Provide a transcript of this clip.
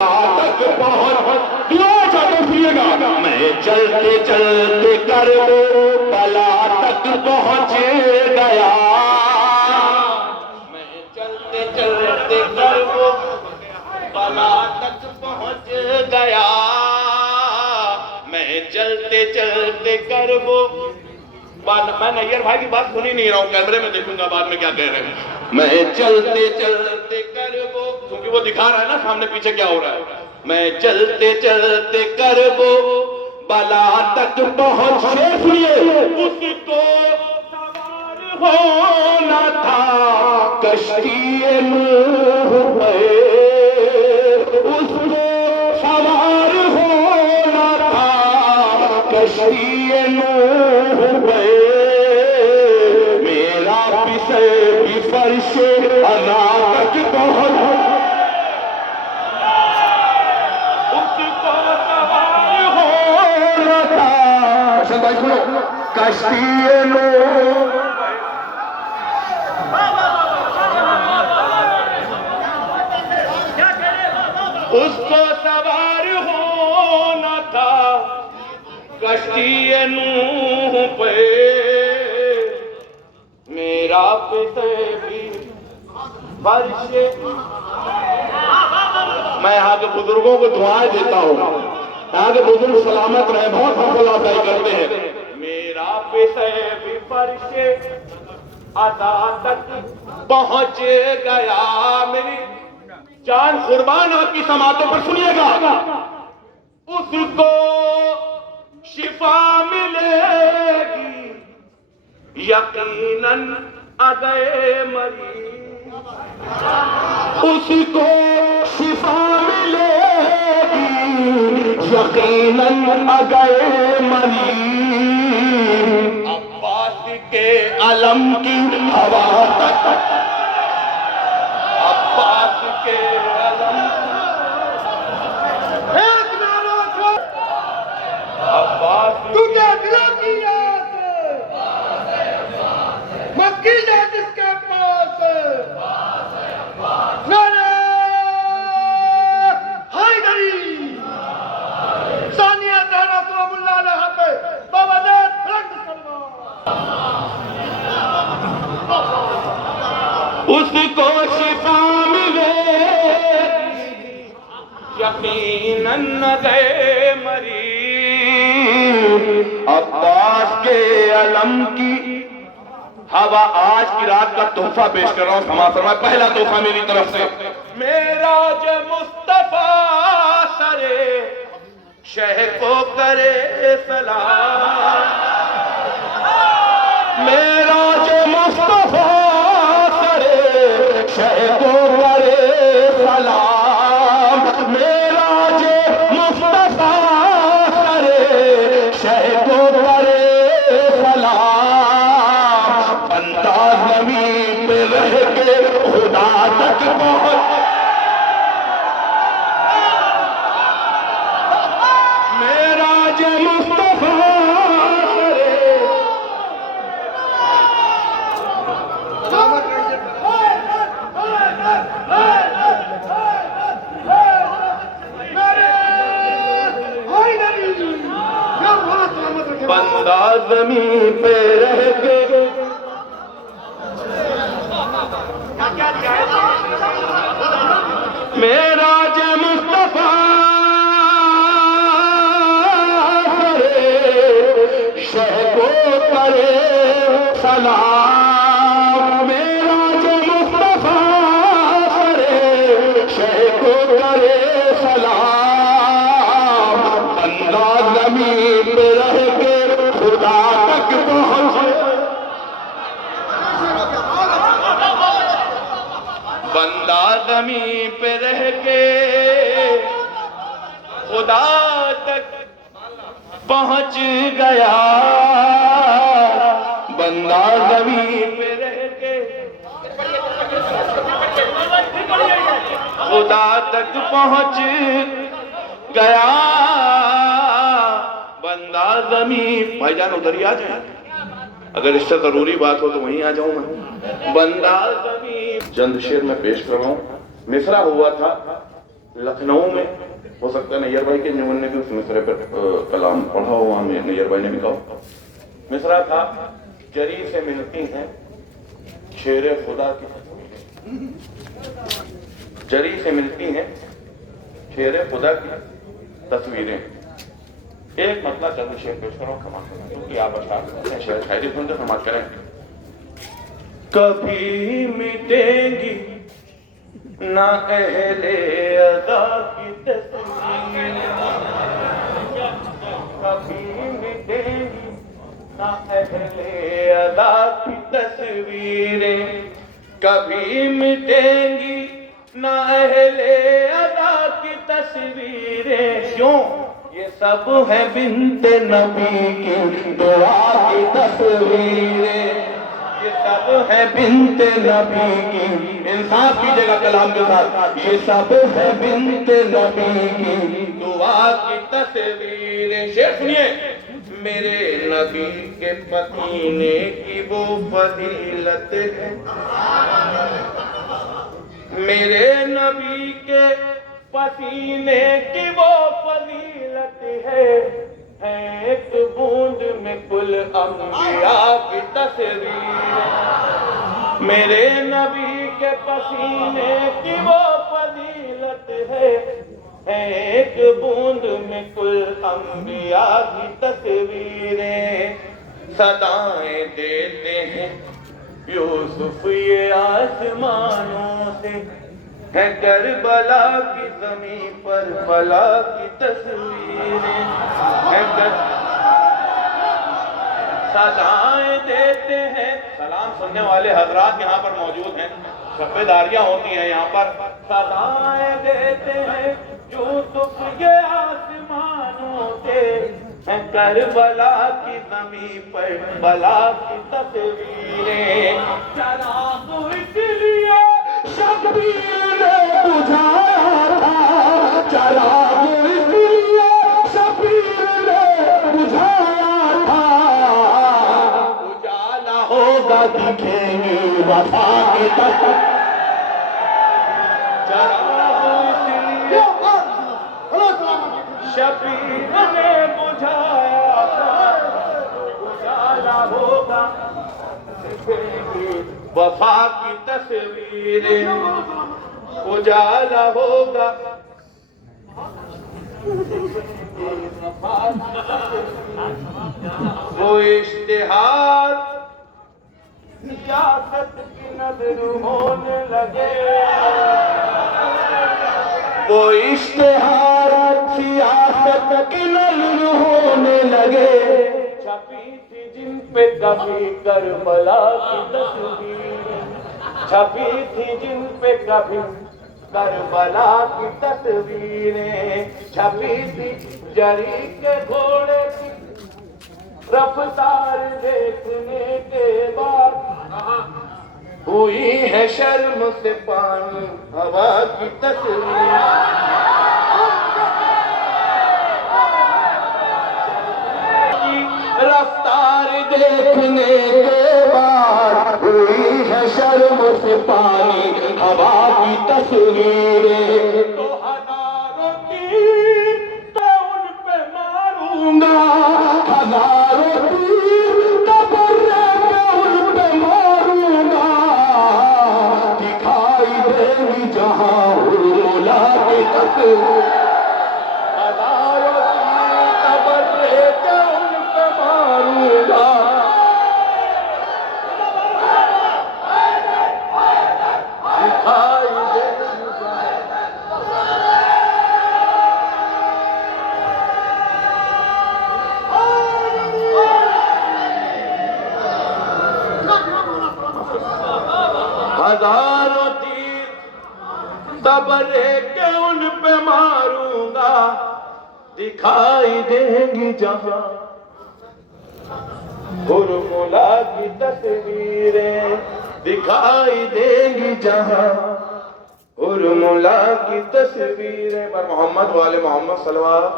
تک پہنچ دعا چاہتے پھریے گا میں چلتے چلتے کر بلا تک پہنچ گیا میں چلتے چلتے کر بلا تک پہنچ گیا میں چلتے چلتے کر میں نیئر بھائی کی بات سنی نہیں رہا ہوں کیمرے میں دیکھوں گا بعد میں کیا کہہ رہے ہیں میں چلتے چلتے کر کیونکہ وہ دکھا رہا ہے نا سامنے پیچھے کیا ہو رہا ہے میں چلتے چلتے کر بلا تک پہنچ سنیے اس کو سوار ہونا تھا کشتی نوح پہ اس کو سوار ہونا تھا کشتی نوح پہ میرا بھی فرش علا تک پہنچ کشتی نوح اس کو سوار ہونا تھا کشتی نوح پہ میرا بھی فرش میں یہاں کے بزرگوں کو دعائیں دیتا ہوں یہاں کے بزرگ سلامت رہے بہت حوصلہ افزائی کرتے ہیں میرا بھی فرش عطا تک پہنچ گیا میری جان قربان آپ کی سماعتوں پر سنیے گا اس کو شفا ملے گی یقیناً اگر مریض اس کو شفا ملے گی یقیناً اگر مریض عباس کے علم کی ہوا تک عباس کے علم ایک نعرہ عباس تو کیا دلا کی یاد مکی جا جس کے پاس نعرہ حیدری ثانیہ زہرا سلام اللہ علیہ پہ بابا زید فرنگ اس کو شفا ملے یقیناً گئے مریض عباس کے علم کی ہوا آج کی رات کا تحفہ پیش کر رہا ہوں سما فرمائے پہلا تحفہ میری طرف سے معراج مصطفیٰ سرے شہ کو کرے سلام معراج مصطفیٰ شہ کو کرے سلام معراج مصطفیٰ کرے شہ کو کرے سلام بندہ زمین پہ رہ کے خدا تک پہنچ معراج مصطفیٰ بندہ زمین پہ رہ کے معراج مصطفیٰ کرے شہ کو کرے سلام معراج مصطفیٰ کرے شہ کو کرے سلام بندہ زمین پہ رہ کے خدا تک پہنچ بندہ زمین پہ رہ کے خدا تک پہنچ گیا بندہ زمین پہ رہ کے خدا تک پہنچ گیا بندہ زمین بھائی جان ادھر ہی آ جائیں اگر اس سے ضروری بات ہو تو وہیں آ جاؤں میں بندہ زمین چند شعر میں پیش کر رہا ہوں مصرع ہوا تھا لکھنؤ میں ہو سکتا ہے نیئر بھائی کے جمن نے بھی اس مصرے پر کلام پڑھا ہو، وہاں نیئر بھائی نے بھی کہا مصرا تھا، جری سے ملتی ہیں شیر خدا کی تصویریں، جری سے ملتی ہیں شیر خدا کی تصویریں. ایک مطلب چلو شیر پیش کرو سماعت کریں کیونکہ آپ اشعار سنتے ہیں، شعر شاعری سنتے ہیں، سماعت کریں. کبھی مٹیں گی نہ اہل ادا کی تصویریں، کبھی مٹیں گی نہ اہل ادا کی تصویریں، کبھی مٹیں گی نہ اہل ادا کی تصویریں. کیوں؟ یہ سب ہے بنت نبی کی دعا کی تصویریں، یہ سب ہے بنت نبی کی. انصاف کیجیے گا کلام کے ساتھ. یہ سب ہے بنت نبی کی دعا کی تصویریں. شعر سنیے. میرے نبی کے پسینے کی وہ فضیلت ہے، میرے نبی کے پسینے کی وہ فضیلت ہے، ایک بوند میں کل انبیاء کی تصویر. میرے نبی کے پسینے کی وہ فضیلت ہے، ایک بوند میں کل انبیاء کی تصویریں. صدائیں دیتے ہیں یوسف یہ آسمانوں سے، ہے کربلا کی زمین پر بلا کی تصویریں. صدائیں دیتے ہیں، سلام سننے والے حضرات یہاں پر موجود ہیں، شب داریاں ہوتی ہیں یہاں پر. صدائیں دیتے ہیں یوسف یہ آسمانوں سے، ہے کربلا کی زمین پر بلا کی تصویریں. چراغ اس لیے شبیر نے بجھایا تھا، چراغ اس لیے شبیر نے بجھایا تھا، اجالا ہوگا دکھیں گی وفا کی تصویر. چراغ اس لیے شبیر نے بجھایا تھا، اجالا ہوگا وفا کی تصویریں، اجالا ہوگا. وہ اشتہار سیاست کی نظر ہونے لگے، وہ اشتہار سیاست کی نظر ہونے لگے. چھپی تھی جن پہ کبھی کربلا کی تصویریں، چھپی تھی جن پہ کبھی کربلا کی تصویریں، چھپی تھی جری کے گھوڑے کی رفتار دیکھنے کے بعد، ہوئی ہے شرم سے پانی ہوا کی تصویر. رفتار دیکھنے کے بعد ہوئی ہے شرم سے پانی ہوا کی تصویریں. تو ہزاروں تیر میں ان پہ ماروں گا، ہزاروں تیر تبرے میں ان پہ ماروں گا، دکھائی دے گی جہاں مولا کی تصویر. ہزاروں تیر تبرے کے ان پہ ماروں گا، دکھائی دیں گی جہاں ہرملا کی تصویریں، دکھائی دیں گی جہاں ہرملا کی تصویریں. پر محمد والے محمد صلوات